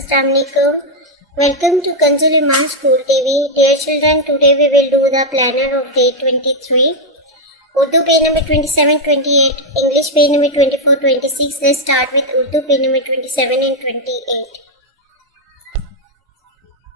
Assalamu alaikum. Welcome to Kanjuliman School TV. Dear children, today we will do the planner of day 23. Urdu page number 27, 28. English page number 24, 26. Let's start with Urdu page number 27 and 28.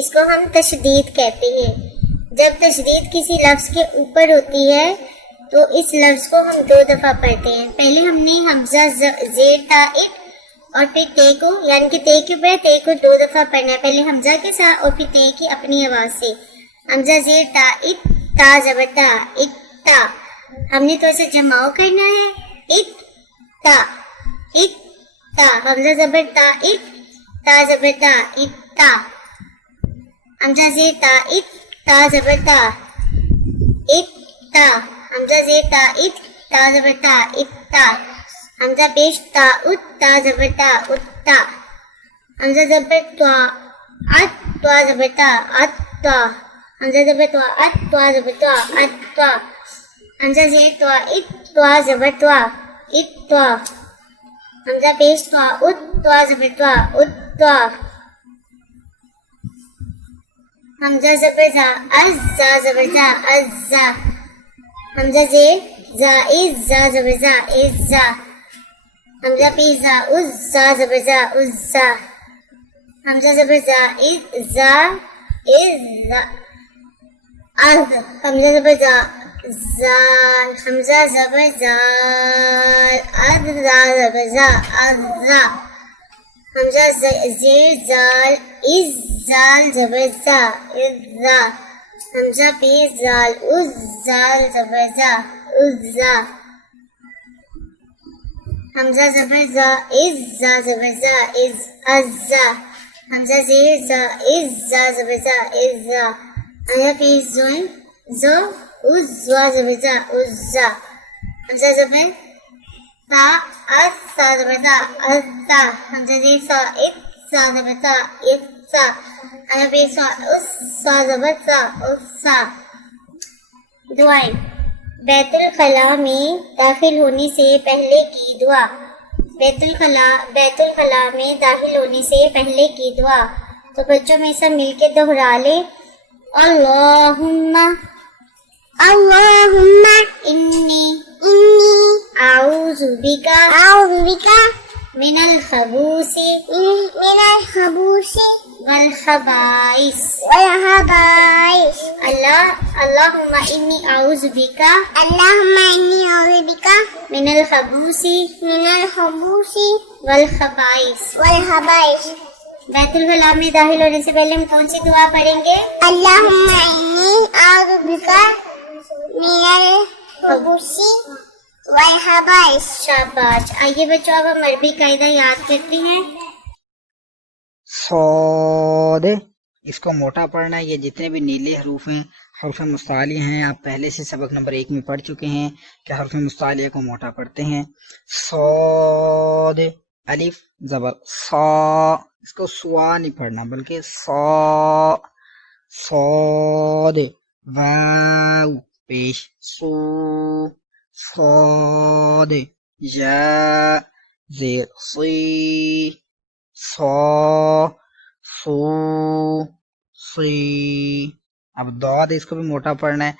اس کو ہم تشدید کہتے ہیں. جب تشدید کسی لفظ کے اوپر ہوتی ہے تو اس لفظ کو ہم 2 دفعہ پڑھتے ہیں. پہلے ہم نے حمزہ زیر تائب اور پھر تے کو، یعنی کہ تے کے اوپر تے کو 2 دفعہ پڑھنا ہے. پہلے حمزہ کے ساتھ اور پھر تے کی اپنی آواز سے. حمزہ زیر تائب، تا زبر تا، اتا. ہم نے تو اسے جماؤ کرنا ہے. اتا، اتا. حمزہ زبر تا، تا زبر تا، اتا. حمزہ زیر تائب، تا زبر تا، اتا. حمزہ زیر تائب، تا زبر تا، اتا. حمزہ پیش تا ات، تا زبر تا، اتا. حمزہ زبر توا، ات، توا زبر تا، اتا. حمزہ زبر توا، ات، توا زبر تا، اتا. حمزہ زیر توا، ات، توا زبر توا، اتا. حمزہ پیش توا ات، توا زبر توا، اتا. حمزہ زبر زا، از، زا زبر زا، ازا. حمزہ زیر زائز، زا زبر زا، ازا. حمزہ پیش زا از، زا زبر زا، ازا. حمزہ زبر زا، از، زا، ازا. حمزہ زبر زا، زال. حمزہ زبر زال، از، زا زبر زا، ازا. حمزہ زیر زال، از، زال زبر زا، ازا. حمزہ پیش زال از، زال زبر زا، ازا. حمزہ زبر زا، از، زا زبر زا، ازا. حمزہ زیر زا، از، زا زبر زا، ازا. حمزہ پیش زوین، زو، از، زوا زبر زا، ازا. حمزہ زبر تا، از، سا زبر زا، ازا. حمزہ زیر سا، ات، سا زبر زا، ازا. حمزہ پیش سا، اس، سا زبر زا، ازا. دعائیں. بیت الخلاء میں داخل ہونے سے پہلے کی دعا. بیت الخلاء میں داخل ہونے سے پہلے کی دعا. تو بچوں میں سب مل کے دہرا لے. اللہم انی اعوذ بکا من الخبوث والخبائث. اللہم انی اعوذ بکا من الخبوث والخبائث. بیت الخلاء میں داخل ہونے سے پہلے ہم کون سی دعا پڑھیں گے؟ اللہم انی اعوذ بکا من الخبث والخبائث. شاباش. آئیے بچوں اب ہم عربی قاعدہ یاد کرتے ہیں. صاد، اس کو موٹا پڑھنا ہے. یہ جتنے بھی نیلے حروف ہیں حروف مستعلیہ ہیں، آپ پہلے سے سبق نمبر 1 میں پڑھ چکے ہیں کہ حروف مستعلیہ کو موٹا پڑھتے ہیں. صاد، الف زبر صا. اس کو سوا نہیں پڑھنا بلکہ صا. صاد. واو پیش سو. صاد. یا زیر صی. صا سو سی. اب داد، اس کو بھی موٹا پڑھنا ہے.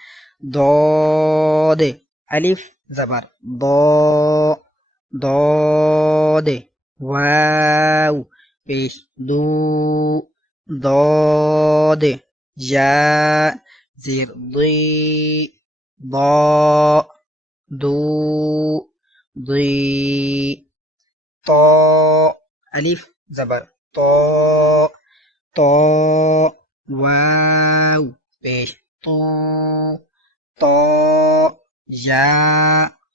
داد، الف زبر دو. داد. واو پیش دو. داد. یا زیر ضی. ضا دو. ضی. طا، الف زبر طا. طا. واو پیش تو. طا. یا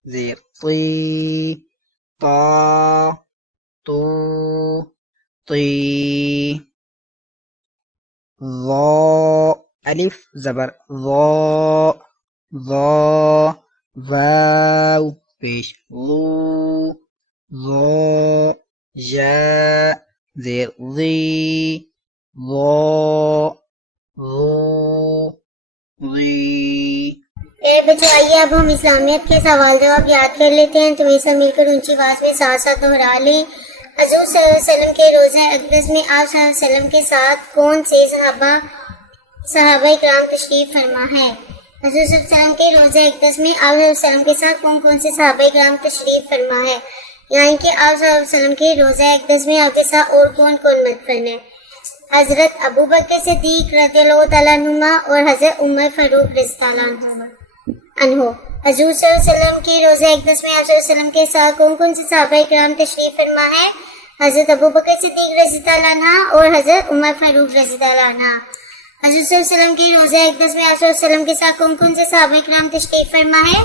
زیر طی. طا تو. طی. ضا، الف زبر ضا. ضا. واو پیش ضو. ضا. یا زیر ضی. ضا. ضو. ضی. بچوں آئیے اب ہم اسلامیت کے سوال جواب یاد کر لیتے ہیں. تمہیں سب مل کر اونچی آواز میں ساتھ ساتھ دہرا لیں. حضور صلی اللہ علیہ وسلم کے روزہ اقدس میں آپ صلی اللہ علیہ وسلم کے ساتھ کون سے صحابہ کرام تشریف فرما ہے؟ حضور صلی اللہ علیہ وسلم کے روزہ اقدس میں آپ صلی اللہ علیہ وسلم کے ساتھ کون سے صحابہ کرام تشریف فرما ہے؟ یعنی کہ آپ صلی اللہ علیہ وسلم کے روزہ اقدس میں آپ کے ساتھ اور کون مدفن ہے؟ حضرت ابو بکر صدیق رضی اللہ تعالیٰ عنہ اور حضرت عمر فاروق رضی اللہ عنہ۔ حضور صلی اللہ علیہ وسلم کی روزہ اقدس میں آپ صلی اللہ علیہ وسلم کے ساتھ کون کون سے صحابہ کرام تشریف فرما ہے؟ حضرت ابو بکر صدیق رضی اللہ عنہ اور حضرت عمر فاروق رضی اللہ عنہ۔ حضور صلی اللہ علیہ وسلم کی روزہ اقدس میں آپ صلی اللہ علیہ وسلم کے ساتھ کون کون سے صحابہ کرام تشریف فرما ہے؟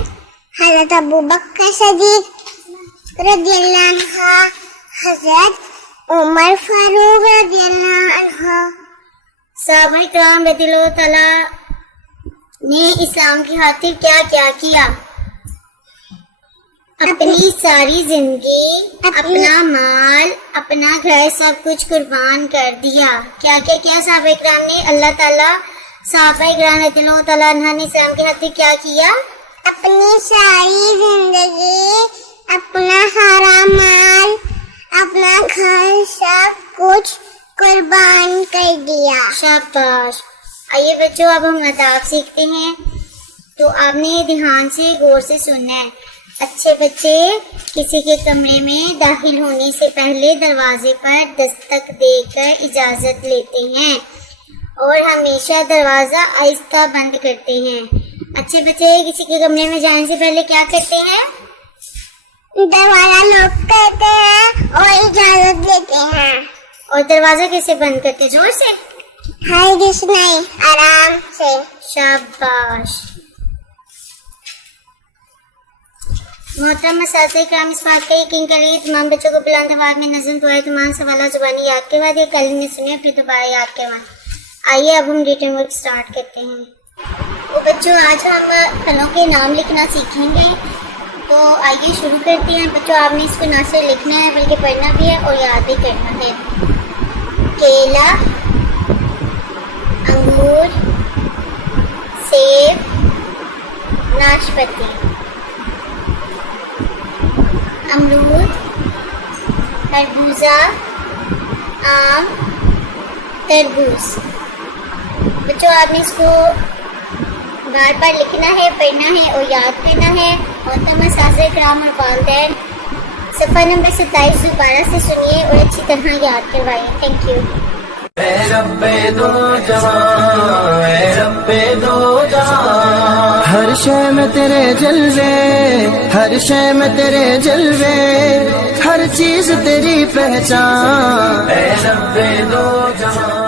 حضرت ابو بکر صدیق رضی اللہ عنہ، حضرت عمر فاروق رضی اللہ عنہ۔ صحابہ کرام رضی اللہ تعالیٰ نے اسلام کی خاطر کیا کیا کیا؟ اپنی ساری زندگی، اپنا مال، اپنا گھر، سب کچھ قربان کر دیا۔ کیا کیا کیا صحابہ کرام نے؟ اللہ تعالیٰ صحابہ کرام رضی اللہ تعالیٰ عنہ نے اسلام کی خاطر کیا کیا؟ اپنی ساری زندگی، اپنا سارا مال، اپنا گھر، سب کچھ قربان کر دیا۔ شاباش۔ آئیے بچوں اب ہم آداب سیکھتے ہیں، تو آپ نے دھیان سے غور سے سننا ہے۔ اچھے بچے کسی کے کمرے میں داخل ہونے سے پہلے دروازے پر دستک دے کر اجازت لیتے ہیں اور ہمیشہ دروازہ آہستہ بند کرتے ہیں۔ اچھے بچے کسی کے کمرے میں جانے سے پہلے کیا کرتے ہیں؟ دروازہ لاک کرتے ہیں اور اجازت دیتے ہیں۔ اور دروازہ کیسے بند کرتے؟ زور سے؟ ہرگز نہیں، آرام سے۔ شاباش۔ محترم اساتذہ کرام، اس بات کا یقین کریے تمام بچوں کو بلند آواز میں نظم دعائے تمام سوالات زبانی یاد کے بعد یہ کلمے سنے پھر دوبارہ یاد کے بعد۔ آئیے اب ہم ریٹن ورک سٹارٹ کرتے ہیں۔ تو بچوں آج ہم پھلوں کے نام لکھنا سیکھیں گے، تو آئیے شروع کرتے ہیں۔ بچوں آپ نے اس کو نہ صرف لکھنا ہے بلکہ پڑھنا بھی ہے اور یاد بھی کرنا ہے۔ کیلا، انگور، سیب، ناشپاتی، امرود، خربوزہ، آم، تربوز۔ بچوں آپ نے اس کو بار بار لکھنا ہے، پڑھنا ہے اور یاد کرنا ہے۔ محترم اساتذہ کرام اور والدین صفحہ نمبر 27 دوبارہ سے سنیے اور اچھی طرح یاد کروائیے۔ Thank you. اے رب دو جہاں، اے رب دو جہاں، ہر شے میں تیرے جلوے، ہر شے میں تیرے جلوے، ہر چیز تیری پہچان، اے رب دو جہاں۔